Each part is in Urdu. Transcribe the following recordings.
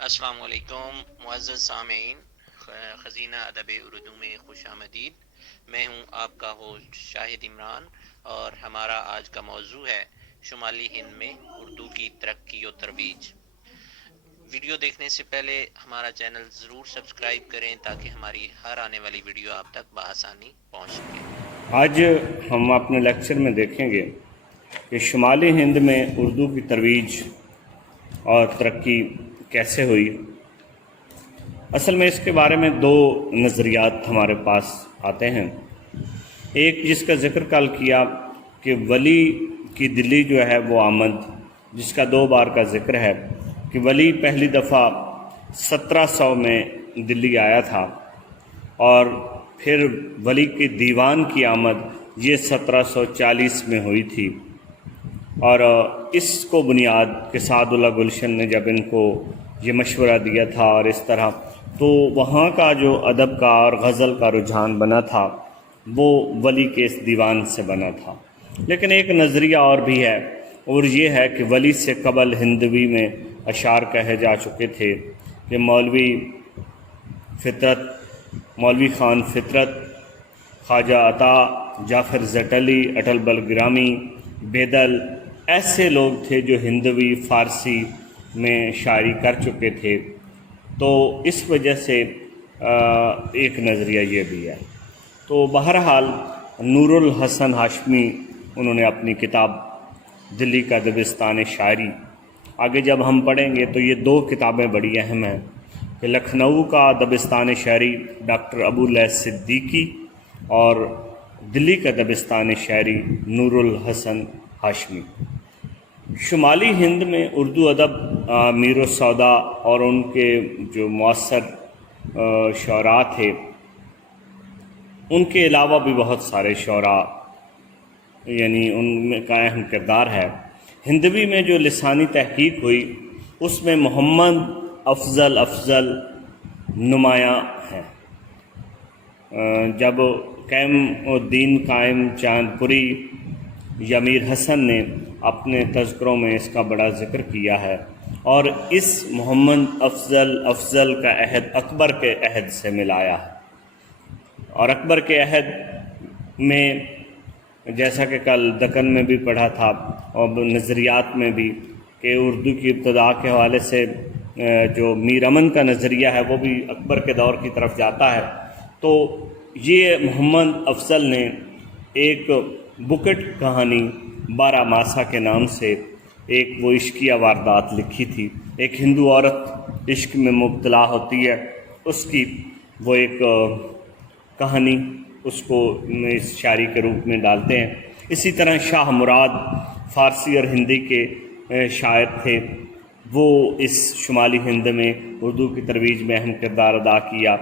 السلام علیکم معزز سامعین، خزینہ ادب اردو میں خوش آمدید۔ میں ہوں آپ کا ہوسٹ شاہد عمران، اور ہمارا آج کا موضوع ہے شمالی ہند میں اردو کی ترقی و ترویج۔ ویڈیو دیکھنے سے پہلے ہمارا چینل ضرور سبسکرائب کریں تاکہ ہماری ہر آنے والی ویڈیو آپ تک بآسانی پہنچ سکے۔ آج ہم اپنے لیکچر میں دیکھیں گے کہ شمالی ہند میں اردو کی ترویج اور ترقی کیسے ہوئی۔ اصل میں اس کے بارے میں دو نظریات ہمارے پاس آتے ہیں۔ ایک جس کا ذکر کل کیا کہ ولی کی دلی جو ہے وہ آمد، جس کا دو بار کا ذکر ہے کہ ولی پہلی دفعہ 1700 میں دلی آیا تھا، اور پھر ولی کے دیوان کی آمد یہ 1740 میں ہوئی تھی۔ اور اس کو بنیاد کہ سعد اللہ گلشن نے جب ان کو یہ مشورہ دیا تھا اور اس طرح، تو وہاں کا جو ادب کا اور غزل کا رجحان بنا تھا وہ ولی کے اس دیوان سے بنا تھا۔ لیکن ایک نظریہ اور بھی ہے، اور یہ ہے کہ ولی سے قبل ہندوی میں اشعار کہے جا چکے تھے کہ مولوی خان فطرت، خواجہ عطا، جعفر زٹلی، اٹل بل گرامی، بیدل، ایسے لوگ تھے جو ہندوی فارسی میں شاعری کر چکے تھے۔ تو اس وجہ سے ایک نظریہ یہ بھی ہے۔ تو بہرحال نور الحسن ہاشمی انہوں نے اپنی کتاب دلی کا دبستان شاعری، آگے جب ہم پڑھیں گے تو یہ دو کتابیں بڑی اہم ہیں کہ لکھنؤ کا دبستان شاعری ڈاکٹر ابو لیث صدیقی، اور دلی کا دبستان شاعری نور الحسن ہاشمی۔ شمالی ہند میں اردو ادب میر السودا اور ان کے جو معاصر شعراء تھے، ان کے علاوہ بھی بہت سارے شعراء، یعنی ان میں کا اہم کردار ہے۔ ہندوی میں جو لسانی تحقیق ہوئی اس میں محمد افضل نمایاں ہیں۔ جب قیم الدین قائم چاند پوری یا میر حسن نے اپنے تذکروں میں اس کا بڑا ذکر کیا ہے، اور اس محمد افضل کا عہد اکبر کے عہد سے ملایا ہے۔ اور اکبر کے عہد میں جیسا کہ کل دکن میں بھی پڑھا تھا اور نظریات میں بھی کہ اردو کی ابتدا کے حوالے سے جو میر امن کا نظریہ ہے وہ بھی اکبر کے دور کی طرف جاتا ہے۔ تو یہ محمد افضل نے ایک بکٹ کہانی 12 ماسا کے نام سے ایک وہ عشقیہ واردات لکھی تھی۔ ایک ہندو عورت عشق میں مبتلا ہوتی ہے، اس کی وہ ایک کہانی اس کو اس شاعری کے روپ میں ڈالتے ہیں۔ اسی طرح شاہ مراد فارسی اور ہندی کے شاعر تھے، وہ اس شمالی ہند میں اردو کی ترویج میں اہم کردار ادا کیا۔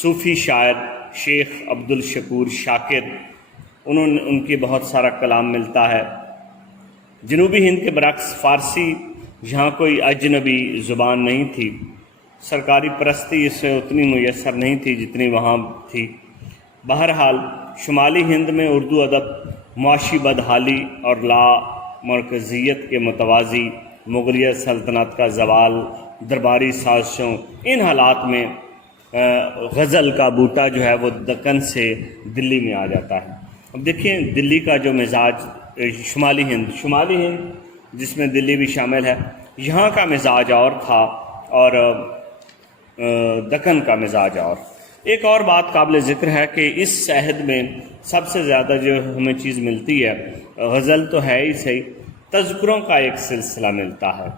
صوفی شاعر شیخ عبدالشکور شاکر، ان کی بہت سارا کلام ملتا ہے۔ جنوبی ہند کے برعکس فارسی یہاں کوئی اجنبی زبان نہیں تھی، سرکاری پرستی اس سے اتنی میسر نہیں تھی جتنی وہاں تھی۔ بہرحال شمالی ہند میں اردو ادب معاشی بدحالی اور لا مرکزیت کے متوازی، مغلیہ سلطنت کا زوال، درباری سازشوں، ان حالات میں غزل کا بوٹا جو ہے وہ دکن سے دلی میں آ جاتا ہے۔ اب دیکھیں دلی کا جو مزاج، شمالی ہند جس میں دلی بھی شامل ہے، یہاں کا مزاج اور تھا اور دکن کا مزاج اور۔ ایک اور بات قابل ذکر ہے کہ اس عہد میں سب سے زیادہ جو ہمیں چیز ملتی ہے، غزل تو ہے ہی صحیح، تذکروں کا ایک سلسلہ ملتا ہے۔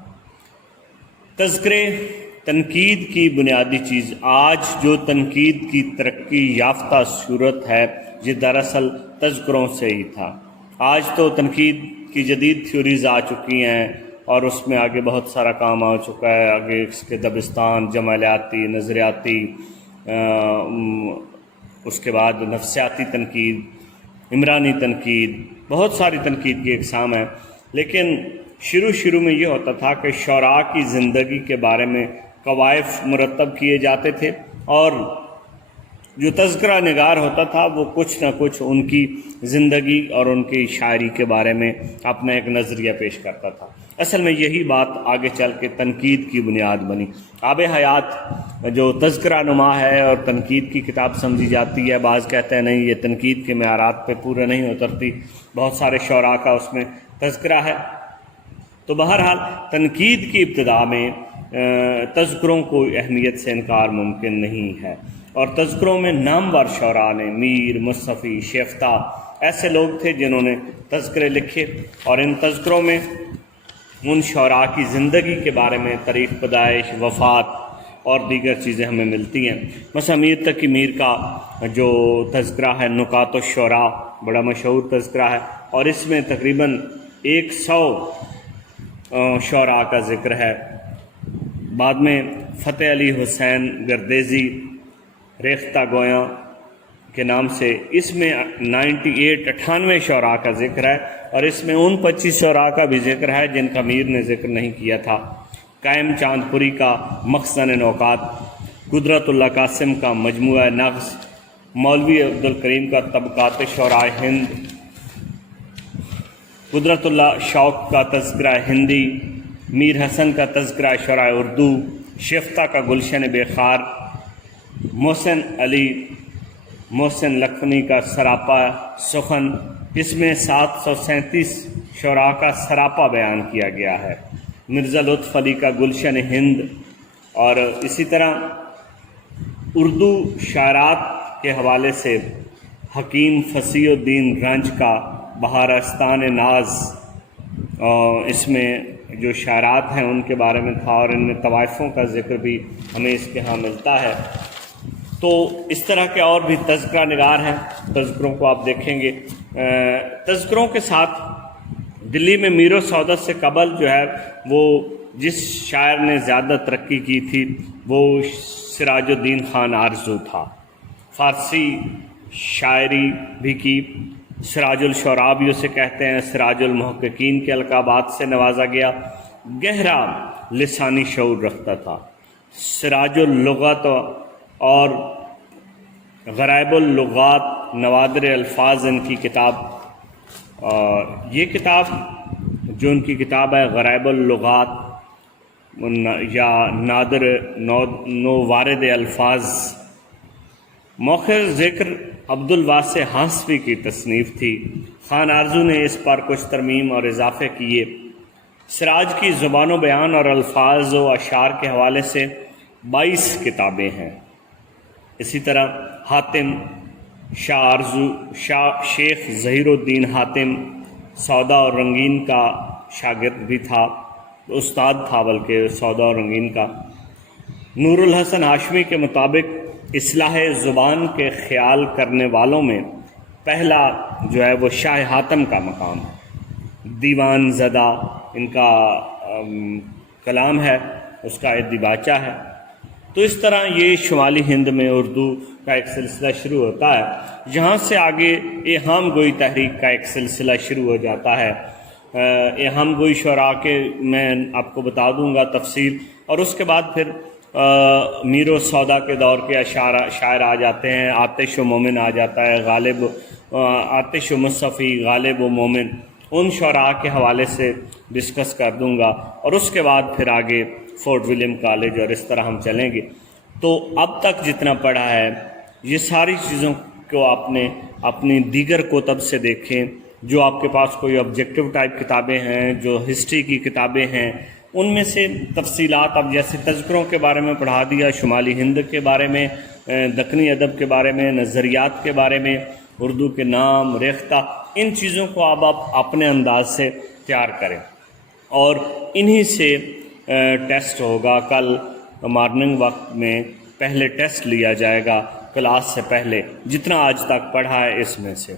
تذکرے تنقید کی بنیادی چیز، آج جو تنقید کی ترقی یافتہ صورت ہے یہ دراصل تذکروں سے ہی تھا۔ آج تو تنقید کی جدید تھیوریز آ چکی ہیں اور اس میں آگے بہت سارا کام آ چکا ہے۔ آگے اس کے دبستان، جمالیاتی، نظریاتی، اس کے بعد نفسیاتی تنقید، عمرانی تنقید، بہت ساری تنقید کی اقسام ہیں۔ لیکن شروع میں یہ ہوتا تھا کہ شعراء کی زندگی کے بارے میں قوائف مرتب کیے جاتے تھے، اور جو تذکرہ نگار ہوتا تھا وہ کچھ نہ کچھ ان کی زندگی اور ان کی شاعری کے بارے میں اپنا ایک نظریہ پیش کرتا تھا۔ اصل میں یہی بات آگے چل کے تنقید کی بنیاد بنی۔ آب حیات جو تذکرہ نما ہے اور تنقید کی کتاب سمجھی جاتی ہے، بعض کہتے ہیں نہیں یہ تنقید کے معیارات پہ پورے نہیں اترتی، بہت سارے شعراء کا اس میں تذکرہ ہے۔ تو بہرحال تنقید کی ابتدا میں تذکروں کو اہمیت سے انکار ممکن نہیں ہے، اور تذکروں میں نامور شعراء نے میر، مصطفی، شیفتہ ایسے لوگ تھے جنہوں نے تذکرے لکھے، اور ان تذکروں میں ان شعراء کی زندگی کے بارے میں تاریخ پیدائش، وفات اور دیگر چیزیں ہمیں ملتی ہیں۔ مثلا میر تقی میر کا جو تذکرہ ہے نکات الشعراء، بڑا مشہور تذکرہ ہے، اور اس میں تقریباً 100 شعراء کا ذکر ہے۔ بعد میں فتح علی حسین گردیزی ریختہ گویاں کے نام سے اس میں 98 شعراء کا ذکر ہے، اور اس میں ان 25 شعراء کا بھی ذکر ہے جن کا میر نے ذکر نہیں کیا تھا۔ قائم چاند پوری کا مخزن نوکات، قدرت اللہ قاسم کا مجموعہ نغز، مولوی عبدالکریم کا طبقات شعراء ہند، قدرت اللہ شوق کا تذکرہ ہندی، میر حسن کا تذکرہ شعراء اردو، شیفتہ کا گلشن بے خار، محسن لکھنوی کا سراپا سخن، اس میں 737 شعراء کا سراپا بیان کیا گیا ہے۔ مرزا لطف علی کا گلشن ہند، اور اسی طرح اردو شاعرات کے حوالے سے حکیم فصیح الدین رنج کا بہارستان ناز، اس میں جو شاعرات ہیں ان کے بارے میں تھا، اور ان میں طوائفوں کا ذکر بھی ہمیں اس کے ہاں ملتا ہے۔ تو اس طرح کے اور بھی تذکرہ نگار ہیں، تذکروں کو آپ دیکھیں گے۔ تذکروں کے ساتھ دلی میں میر و سعادت سے قبل جو ہے وہ جس شاعر نے زیادہ ترقی کی تھی وہ سراج الدین خان آرزو تھا۔ فارسی شاعری بھی کی، سراج الشعراء بھی اسے کہتے ہیں، سراج المحققین کے القابات سے نوازا گیا۔ گہرا لسانی شعور رکھتا تھا۔ سراج اللغات اور غرائب اللغات نوادر الفاظ ان کی کتاب، اور یہ کتاب جو ان کی کتاب ہے غرائب اللغات یا نادر نووارد الفاظ، موخر ذکر عبد الواسع ہاسوی کی تصنیف تھی۔ خان آرزو نے اس پر کچھ ترمیم اور اضافے کیے۔ سراج کی زبان و بیان اور الفاظ و اشعار کے حوالے سے 22 کتابیں ہیں۔ اسی طرح حاتم شیخ ظہیر الدین حاتم سودا اور رنگین کا شاگرد بھی تھا، استاد تھا بلکہ سودا اور رنگین کا۔ نور الحسن ہاشمی کے مطابق اصلاح زبان کے خیال کرنے والوں میں پہلا جو ہے وہ شاہ حاتم کا مقام ہے۔ دیوان زدہ ان کا کلام ہے، اس کا ایک دیباچہ ہے۔ تو اس طرح یہ شمالی ہند میں اردو کا ایک سلسلہ شروع ہوتا ہے، جہاں سے آگے ایہام گوئی تحریک کا ایک سلسلہ شروع ہو جاتا ہے۔ ایہام گوئی شعراء کے میں آپ کو بتا دوں گا تفصیل، اور اس کے بعد پھر میر و سودا کے دور کے شاعر آ جاتے ہیں۔ آتش و مومن آ جاتا ہے، غالب آتش و مصطفی، غالب و مومن، ان شعراء کے حوالے سے ڈسکس کر دوں گا، اور اس کے بعد پھر آگے فورٹ ولیم کالج اور اس طرح ہم چلیں گے۔ تو اب تک جتنا پڑھا ہے یہ ساری چیزوں کو آپ نے اپنی دیگر کتب سے دیکھیں، جو آپ کے پاس کوئی آبجیکٹیو ٹائپ کتابیں ہیں، جو ہسٹری کی کتابیں ہیں، ان میں سے تفصیلات اب جیسے تذکروں کے بارے میں پڑھا دیا، شمالی ہند کے بارے میں، دکنی ادب کے بارے میں، نظریات کے بارے میں، اردو کے نام، ریختہ، ان چیزوں کو اب آپ اپنے انداز سے تیار کریں، اور انہی سے ٹیسٹ ہوگا۔ کل مارننگ وقت میں پہلے ٹیسٹ لیا جائے گا کلاس سے پہلے، جتنا آج تک پڑھا ہے اس میں سے۔